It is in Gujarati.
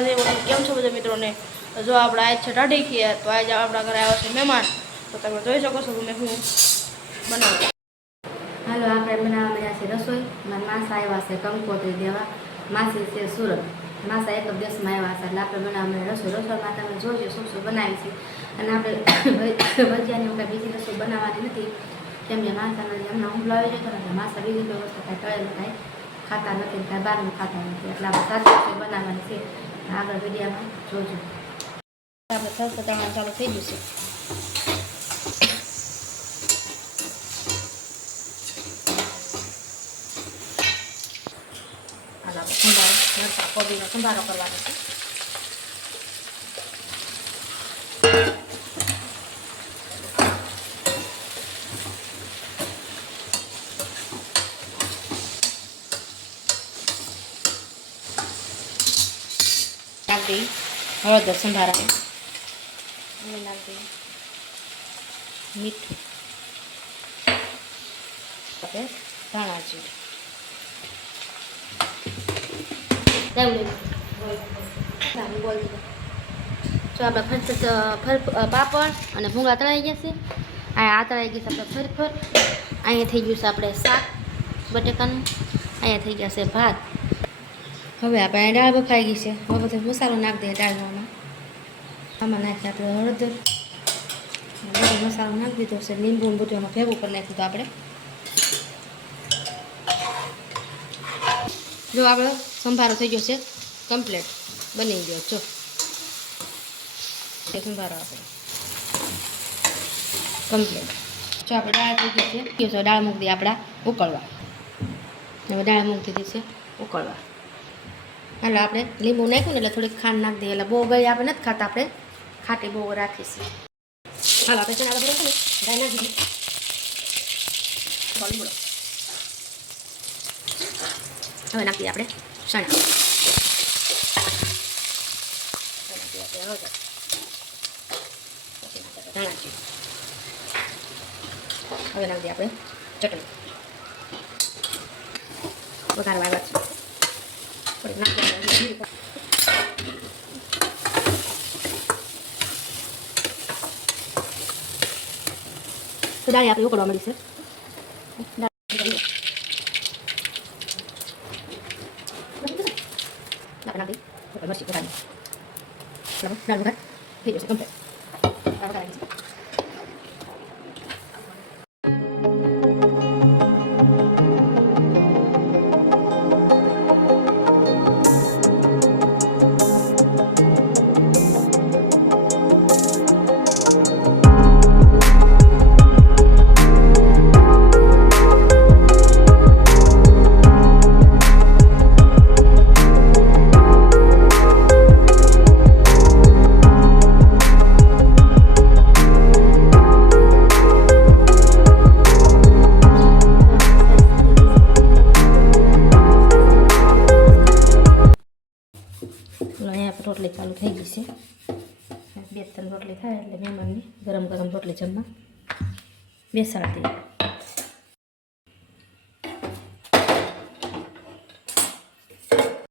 રાધે કેમ છો બધા મિત્રોને? જો આપણે આજ છે ટાઢી ખીર, તો આજે આપણા ઘરે આવ્યા છે મહેમાન, તો તમે જોઈ શકો છો કે મેં હું બનાવું. હાલો, આપણે બનાવવા મળ્યા છે રસોઈ. મારા માસા આવ્યા છે કંકોત્રી દેવા. માસી છે સુરત, માસા એક દિવસમાં આવ્યા છે, એટલે આપણે બનાવવા મળ્યા રસોઈ. રસોઈમાં તમે જોજો શું શું બનાવી છે. અને આપણે ભજીયાની કંઈ બીજી રસોઈ બનાવવાની નથી, કેમ કે માસાને હમણાં હુમલો આવી જતો ને, માસા બીજી કોઈ વસ્તુ કાંઈ તળેલું કાંઈ ખાતા નથી, કાંઈ બહારનું ખાતા નથી, એટલે આપણે સાચી રસોઈ બનાવવાની છે. આગળ વિડીયોમાં જોજો. આપણે સરસ તળવાનું ચાલુ થઈ ગયું છે. સંભારો મરચાં કોબીનો સંભારો કરવાનો છે. નાખી હળદર સંભારા, નાખી મીઠું, ધાણા જીરું, જો આપણે પાપડ અને ભૂંગળા તળાઈ ગયા છે. આ તળાઈ ગઈ છે આપણે ફરફર. અહીંયા થઈ ગયું છે આપણે શાક બટેકાનું. અહીંયા થઈ ગયા છે ભાત. હવે આપણે દાળ બફાઈ ગઈ છે. હવે બધો મસાલો નાખી દઈએ દાળમાં. આમાં નાખીએ આપણે હળદર, બધો મસાલો નાખી દીધો છે. લીંબુ બધું એમાં ભેગું કરી નાખ્યું તો આપણે. જો આપણો સંભારો થઈ ગયો છે કમ્પ્લીટ, બની ગયો. જો સંભારો આપણે કમ્પ્લીટ. જો આપણે દાળ થઈ ગઈ છે, દાળ મૂકી દઈએ આપણા ઉકળવા. હવે દાળ મૂકી દીધી છે ઉકળવા. હાલો, આપણે લીંબુ નાખ્યું ને એટલે થોડીક ખાંડ નાખી દઈએ, એટલે બહુ ગળી આપણે નથી ખાતા, આપણે ખાટી બહુ રાખીશું. હાલો, આપણે ચણા બધું ને દાળ નાખી દઈએ. હવે નાખીએ આપણે ચણા. હવે નાખી દઈએ આપણે ચટણી વઘારવા આવ્યા છે. તો દાળ આપણે ઉકળવા મળી છે. મરચી વઘારી દાળ વઘાર થઈ જશે કમ્પ્લીટ. અહીંયા રોટલી ચાલુ થઈ ગઈ છે. 2-3 રોટલી થાય એટલે મહેમાનની ગરમ ગરમ રોટલી જમવા બેસાડી દઈએ.